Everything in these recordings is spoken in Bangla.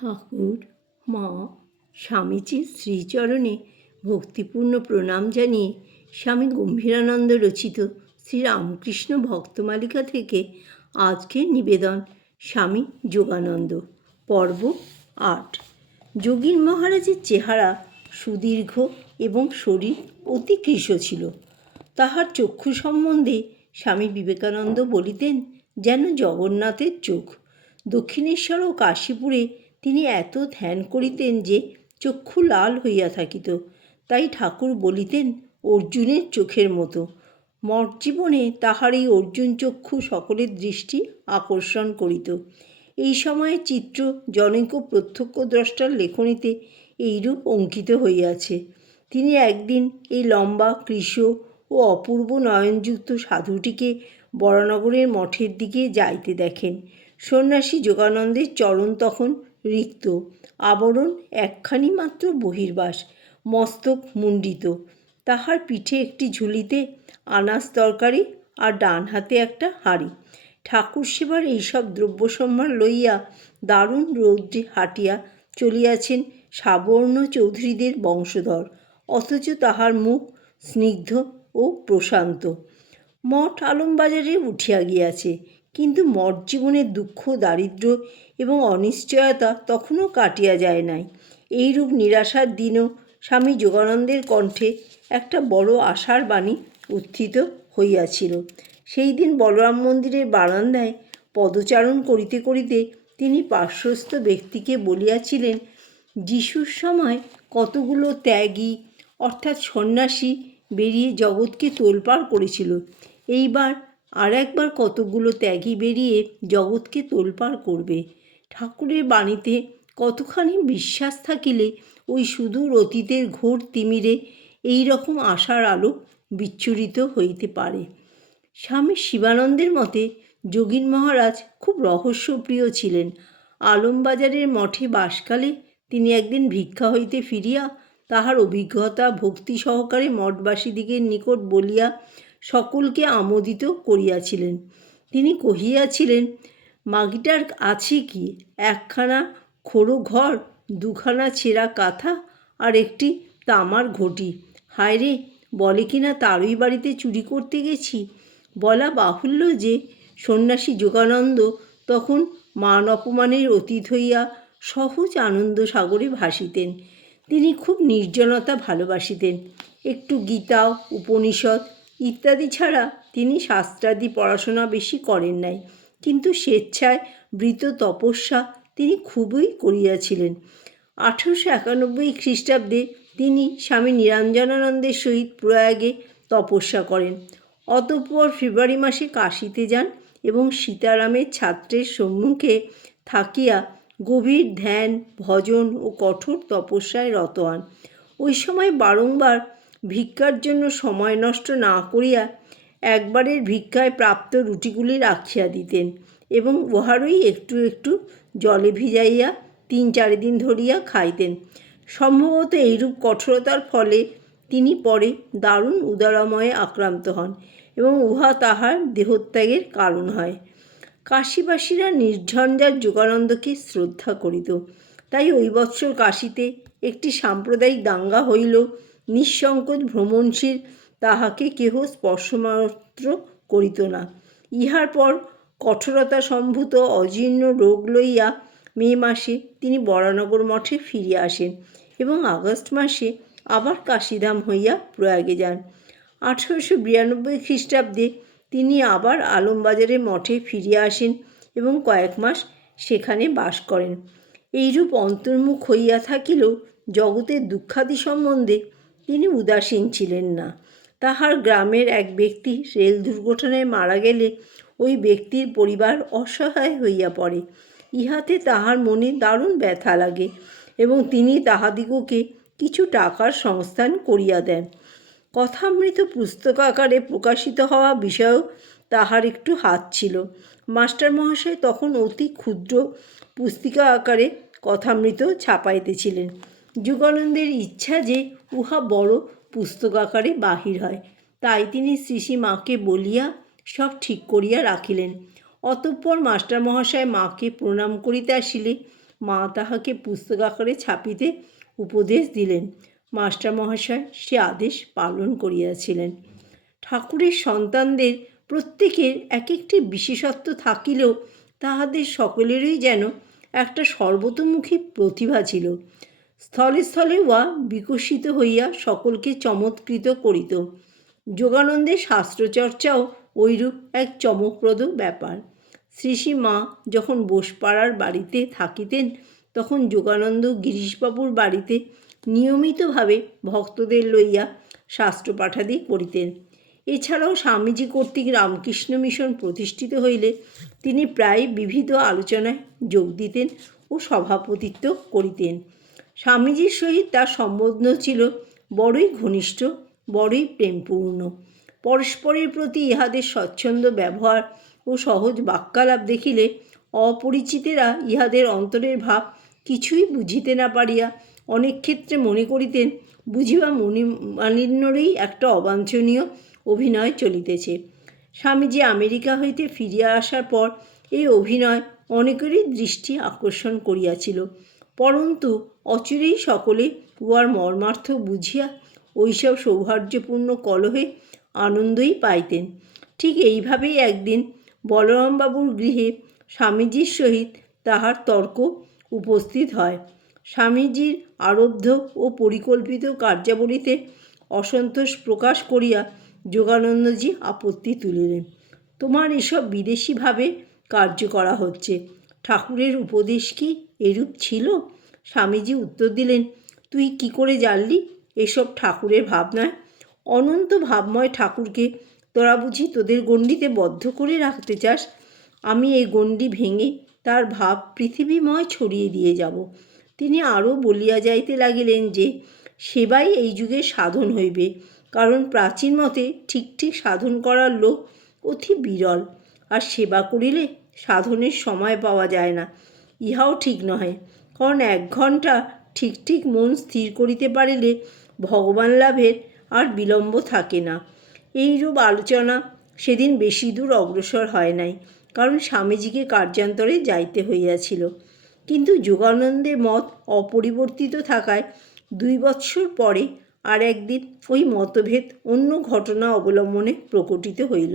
ঠাকুর, মা, স্বামীজির শ্রীচরণে ভক্তিপূর্ণ প্রণাম জানিয়ে স্বামী গম্ভীরানন্দ রচিত শ্রী রামকৃষ্ণ ভক্তমালিকা থেকে আজকের নিবেদন স্বামী যোগানন্দ। পর্ব আট। যোগীন মহারাজের চেহারা সুদীর্ঘ এবং শরীর অতি কৃশ ছিল। তাহার চক্ষু সম্বন্ধে স্বামী বিবেকানন্দ বলিতেন, যেন জগন্নাথের চোখ, দক্ষিণেশ্বর ও কাশীপুরে তিনি এত ধ্যান করিতেন যে চক্ষু লাল হইয়া থাকিত। তাই ঠাকুর বলিতেন, অর্জুনের চোখের মতো। মঠ জীবনে তাহার এই অর্জুন চক্ষু সকলের দৃষ্টি আকর্ষণ করিত। এই সময়ে চিত্র জনৈক প্রত্যক্ষদ্রষ্টার লেখনীতে এইরূপ অঙ্কিত হইয়াছে। তিনি একদিন এই লম্বা কৃশ ও অপূর্ব নয়নযুক্ত সাধুটিকে বরানগরের মঠের দিকে যাইতে দেখেন। সন্ন্যাসী যোগানন্দের চরণ তখন রিক্ত। আবরণ একখানি মাত্র বহির্বাস, মস্তক মুণ্ডিত। তাহার পিঠে একটি ঝুলিতে আনাজ তরকারি আর ডান হাতে একটা হাঁড়ি। ঠাকুর সেবার এইসব দ্রব্যসম্ভার লইয়া দারুণ রৌদ্রে হাঁটিয়া চলিয়াছেন সাবর্ণ চৌধুরীদের বংশধর, অথচ তাহার মুখ স্নিগ্ধ ও প্রশান্ত। মঠ আলমবাজারে উঠিয়া গিয়াছে। কিন্তু মঠ জীবনের দুঃখ, দারিদ্র এবং অনিশ্চয়তা তখনও কাটিয়া যায় নাই। এইরূপ নিরাশার দিনও স্বামী যোগানন্দের কণ্ঠে একটা বড় আশার বাণী উত্থিত হইয়াছিল। সেই দিন বলরাম মন্দিরের বারান্দায় পদচারণ করিতে করিতে তিনি পার্শ্বস্থ ব্যক্তিকে বলিয়াছিলেন, যিশুর সময় কতগুলো ত্যাগী অর্থাৎ সন্ন্যাসী বেরিয়ে জগৎকে তোলপাড় করেছিল। এইবার আর একবার কতগুলো ত্যাগী বেরিয়ে জগৎকে তোলপাড় করবে। ঠাকুরের বাণীতে কতখানি বিশ্বাস থাকিলে ওই সুদূর অতীতের ঘোর তিমিরে এই রকম আশার আলো বিচ্ছুরিত হইতে পারে। স্বামী শিবানন্দের মতে যোগীন মহারাজ খুব রহস্যপ্রিয় ছিলেন। আলমবাজারের মঠে বাসকালে তিনি একদিন ভিক্ষা হইতে ফিরিয়া তাহার অভিজ্ঞতা, ভক্তি সহকারে মঠবাসীদিগের নিকট বলিয়া সকলকে আমোদিত করিয়াছিলেন। তিনি কহিয়াছিলেন, মাগিটার আছে কি? একখানা খোড়ো ঘর, দুখানা ছেঁড়া কাঁথা আর একটি তামার ঘটি। হায় রে বলে কিনা তারই বাড়িতে চুরি করতে গেছি? বলা বাহুল্য যে সন্ন্যাসী যোগানন্দ তখন মান অপমানের অতীত হইয়া সহজ আনন্দ সাগরে ভাসিতেন। তিনি খুব নির্জনতা ভালোবাসিতেন। একটু গীতা উপনিষদ ইত্যাদি ছাড়া তিনি শাস্ত্রাদি পড়াশোনা বেশি করেন নাই। কিন্তু স্বেচ্ছায় বৃত তপস্যা তিনি খুবই করিয়াছিলেন। আঠেরোশো একানব্বই খ্রিস্টাব্দে তিনি স্বামী নিরঞ্জনানন্দের সহিত প্রয়াগে তপস্যা করেন। অতঃপর ফেব্রুয়ারি মাসে কাশিতে যান এবং সীতারামের ছাত্রের সম্মুখে থাকিয়া গভীর ধ্যান, ভজন ও কঠোর তপস্যায় রত হন। ওই সময় বারংবার ভিক্ষার জন্য সময় নষ্ট না করিয়া একবারের ভিক্ষায় প্রাপ্ত রুটিগুলি রাখিয়া দিতেন এবং উহারই একটু একটু জলে ভিজাইয়া তিন চারি দিন ধরিয়া খাইতেন। সম্ভবত এইরূপ কঠোরতার ফলে তিনি পরে দারুণ উদারময়ে আক্রান্ত হন এবং উহা তাহার দেহত্যাগের কারণ হয়। কাশীবাসীরা নির্ঝঞ্ঝার যোগানন্দকে শ্রদ্ধা করিত। তাই ওই বৎসর কাশীতে একটি সাম্প্রদায়িক দাঙ্গা হইল নিঃসংকোচ ভ্রমণশীল তাহাকে কেহ স্পর্শমাত্র করিত না। ইহার পর কঠোরতা সম্ভূত অজীর্ণ রোগ লইয়া মে মাসে তিনি বরানগর মঠে ফিরিয়া আসেন এবং আগস্ট মাসে আবার কাশিধাম হইয়া প্রয়াগে যান। আঠেরোশো বিরানব্বই খ্রিস্টাব্দে তিনি আবার আলমবাজারে মঠে ফিরিয়া আসেন এবং কয়েক মাস সেখানে বাস করেন। এইরূপ অন্তর্মুখ হইয়া থাকিলেও জগতের দুঃখাদি সম্বন্ধে তিনি উদাসীন ছিলেন না। তাহার গ্রামের এক ব্যক্তি রেল দুর্ঘটনায় মারা গেলে ওই ব্যক্তির পরিবার অসহায় হইয়া পড়ে। ইহাতে তাহার মনে দারুণ ব্যথা লাগে এবং তিনি তাহাদিগকে কিছু টাকার সংস্থান করিয়া দেন। কথামৃত পুস্তক আকারে প্রকাশিত হওয়া বিষয়েও তাহার একটু হাত ছিল। মাস্টার মহাশয় তখন অতি ক্ষুদ্র পুস্তিকা আকারে কথামৃত ছাপাইতেছিলেন। যুগানন্দের ইচ্ছা যে উহা বড় পুস্তক আকারে বাহির হয়। তাই তিনি শ্রী মাকে বলিয়া সব ঠিক করিয়া রাখিলেন। অতঃপর মাস্টার মহাশয় মাকে প্রণাম করিতে আসিলে, মা তাহাকে পুস্তকাকারে ছাপিতে উপদেশ দিলেন। মাস্টারমহাশয় সে আদেশ পালন করিয়াছিলেন। ঠাকুরের সন্তানদের প্রত্যেকের এক একটি বিশেষত্ব থাকিলেও তাহাদের সকলেরই যেন একটা সর্বতোমুখী প্রতিভা ছিল। স্থলে স্থলে উহা বিকশিত হইয়া সকলকে চমৎকৃত করিত। যোগানন্দের শাস্ত্রচর্চাও ঐরূপ এক চমকপ্রদ ব্যাপার। শ্রী শ্রী মা যখন বোসপাড়ার বাড়িতে থাকিতেন, তখন যোগানন্দ গিরিশবাবুর বাড়িতে নিয়মিতভাবে ভক্তদের লইয়া শাস্ত্র পাঠাদি করিতেন। এছাড়াও স্বামীজি কর্তৃক রামকৃষ্ণ মিশন প্রতিষ্ঠিত হইলে তিনি প্রায় বিবিধ আলোচনায় যোগ দিতেন ও সভাপতিত্ব করিতেন। স্বামীজির সহিত তার সম্বন্ধ ছিল বড়ই ঘনিষ্ঠ, বড়ই প্রেমপূর্ণ। পরস্পরের প্রতি ইহাদের স্বচ্ছন্দ ব্যবহার ও সহজ বাক্যালাপ দেখিলে অপরিচিতেরা ইহাদের অন্তরের ভাব কিছুই বুঝিতে না পারিয়া অনেক ক্ষেত্রে মনে করিতেন, বুঝিবা মনি মালিন্যরই একটা অবাঞ্ছনীয় অভিনয় চলিতেছে। স্বামীজি আমেরিকা হইতে ফিরিয়া আসার পর এই অভিনয় অনেকেরই দৃষ্টি আকর্ষণ করিয়াছিল। পরন্তু অচিরেই সকলে উহার মর্মার্থ বুঝিয়া ওইসব সৌহার্দ্যপূর্ণ কলহে আনন্দই পাইতেন। ঠিক এইভাবেই একদিন বলরামবাবুর গৃহে স্বামীজির সহিত তাহার তর্ক উপস্থিত হয়। স্বামীজির আরব্ধ ও পরিকল্পিত কার্যাবলীতে অসন্তোষ প্রকাশ করিয়া যোগানন্দজি আপত্তি তুলিলেন, তোমার এসব বিদেশিভাবে কার্য করা হচ্ছে। ঠাকুরের উপদেশ কি? এরূপ ছিল? স্বামীজি উত্তর দিলেন, তুই কি করে জানলি এসব ঠাকুরের ভাবনায় অনন্ত ভাবময় ঠাকুরকে তোরা বুঝি তোদের গণ্ডিতে বদ্ধ করে রাখতে চাস? আমি এই গণ্ডি ভেঙে তার ভাব পৃথিবীময় ছড়িয়ে দিয়ে যাব। তিনি আরও বলিয়া যাইতে লাগিলেন যে, সেবাই এই যুগে সাধন হইবে। কারণ প্রাচীন মতে ঠিক ঠিক সাধন করার লোক অতি বিরল। আর সেবা করিলে সাধনের সময় পাওয়া যায় না। ইহাও ঠিক নহে, কারণ এক ঘণ্টা ঠিক ঠিক মন স্থির করিতে পারিলে ভগবান লাভের আর বিলম্ব থাকে না। এইরূপ আলোচনা সেদিন বেশি দূর অগ্রসর হয় নাই, কারণ স্বামীজিকে কার্যান্তরে যাইতে হইয়াছিল। কিন্তু যোগানন্দের মত অপরিবর্তিত থাকায় দুই বৎসর পরে আর একদিন ওই মতভেদ অন্য ঘটনা অবলম্বনে প্রকটিত হইল।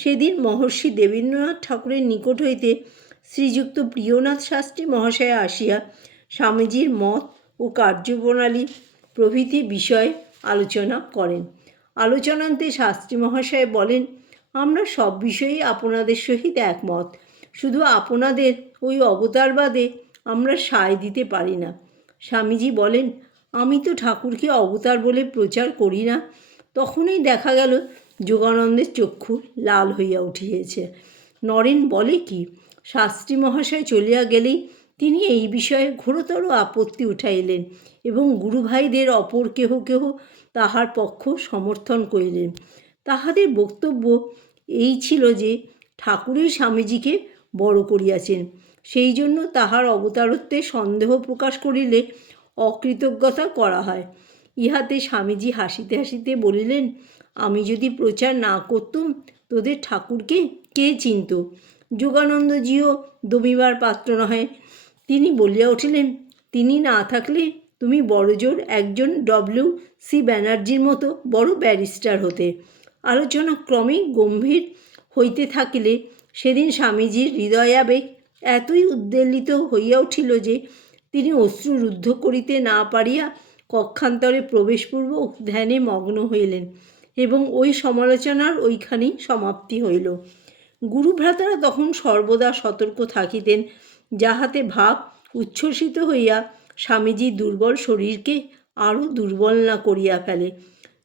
সেদিন মহর্ষি দেবেন্দ্রনাথ ঠাকুরের নিকট হইতে শ্রীযুক্ত প্রিয়নাথ শাস্ত্রী মহাশয় আসিয়া স্বামীজির মত ও কার্যপ্রণালী প্রভৃতি বিষয়ে আলোচনা করেন। আলোচনান্তে শাস্ত্রী মহাশয় বলেন, আমরা সব বিষয়েই আপনাদের সহিত একমত। শুধু আপনাদের ওই অবতারবাদে আমরা সায় দিতে পারি না। স্বামীজি বলেন, আমি তো ঠাকুরকে অবতার বলে প্রচার করি না। তখনই দেখা গেল যোগানন্দের চক্ষু লাল হইয়া উঠিয়েছে। নরেন বলে কি শাস্ত্রী মহাশয় চলিয়া গেলেই তিনি এই বিষয়ে ঘোরতর আপত্তি উঠাইলেন এবং গুরুভাইদের অপর কেহ কেহ তাহার পক্ষ সমর্থন করিলেন। তাহাদের বক্তব্য এই ছিল যে ঠাকুরই স্বামীজিকে বড় করিয়াছেন সেই জন্য তাহার অবতারত্বে সন্দেহ প্রকাশ করিলে অকৃতজ্ঞতা করা হয়। ইহাতে স্বামীজি হাসিতে হাসিতে বলিলেন, আমি যদি প্রচার না করতুম, তোদের ঠাকুরকে কে চিনত? যোগানন্দজিও দমিবার পাত্র নহে। তিনি বলিয়া উঠিলেন, তিনি না থাকলে তুমি বড়জোর একজন ডব্লিউ সি ব্যানার্জির মতো বড় ব্যারিস্টার হতে। আলোচনা ক্রমেই গম্ভীর হইতে থাকিলে সেদিন স্বামীজির হৃদয়াবেগ এতই উদ্বেলিত হইয়া উঠিল যে তিনি অশ্রু রুদ্ধ করিতে না পারিয়া কক্ষান্তরে প্রবেশপূর্বক ধ্যানে মগ্ন হইলেন এবং ওই সমালোচনার ওইখানেই সমাপ্তি হইল। গুরুভ্রাতারা তখন সর্বদা সতর্ক থাকিতেন, যাহাতে ভাব উচ্ছ্বসিত হইয়া স্বামীজি দুর্বল শরীরকে আরও দুর্বল না করিয়া ফেলে।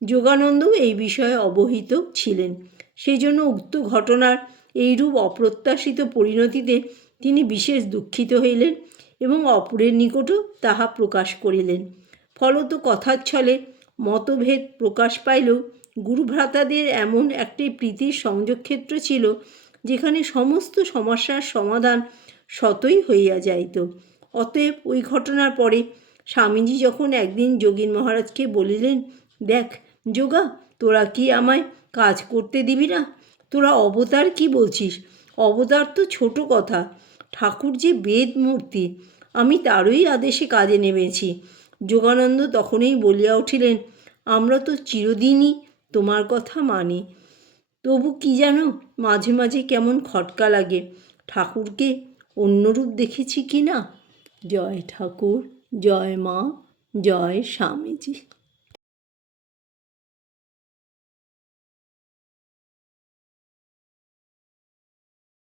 যোগানন্দ এই বিষয়ে অবহিত ছিলেন। সেই জন্য উক্ত ঘটনার এইরূপ অপ্রত্যাশিত পরিণতিতে তিনি বিশেষ দুঃখিত হইলেন এবং অপরের নিকটও তাহা প্রকাশ করিলেন। ফলত কথার ছলে মতভেদ প্রকাশ পাইলেও গুরুভ্রাতাদের এমন একটি প্রীতির সংযোগক্ষেত্র ছিল, যেখানে সমস্ত সমস্যার সমাধান সতই হইয়া যাইত। অতএব ওই ঘটনার পরে স্বামীজি যখন একদিন যোগীন মহারাজকে বলিলেন, দেখ যোগা, তোরা কি আমায় কাজ করতে দিবি না? তোরা অবতার কি বলছিস? অবতার তো ছোট কথা। ঠাকুর যে বেদ মূর্তি, আমি তারই আদেশে কাজে নেমেছি। যোগানন্দ তখনই বলিয়া উঠিলেন, আমরা তো চিরদিনই তোমার কথা মানি। তবু কি যেন মাঝে মাঝে কেমন খটকা লাগে। ঠাকুরকে অন্যরূপ দেখেছি কি না? জয় ঠাকুর, জয় মা, জয় স্বামীজি।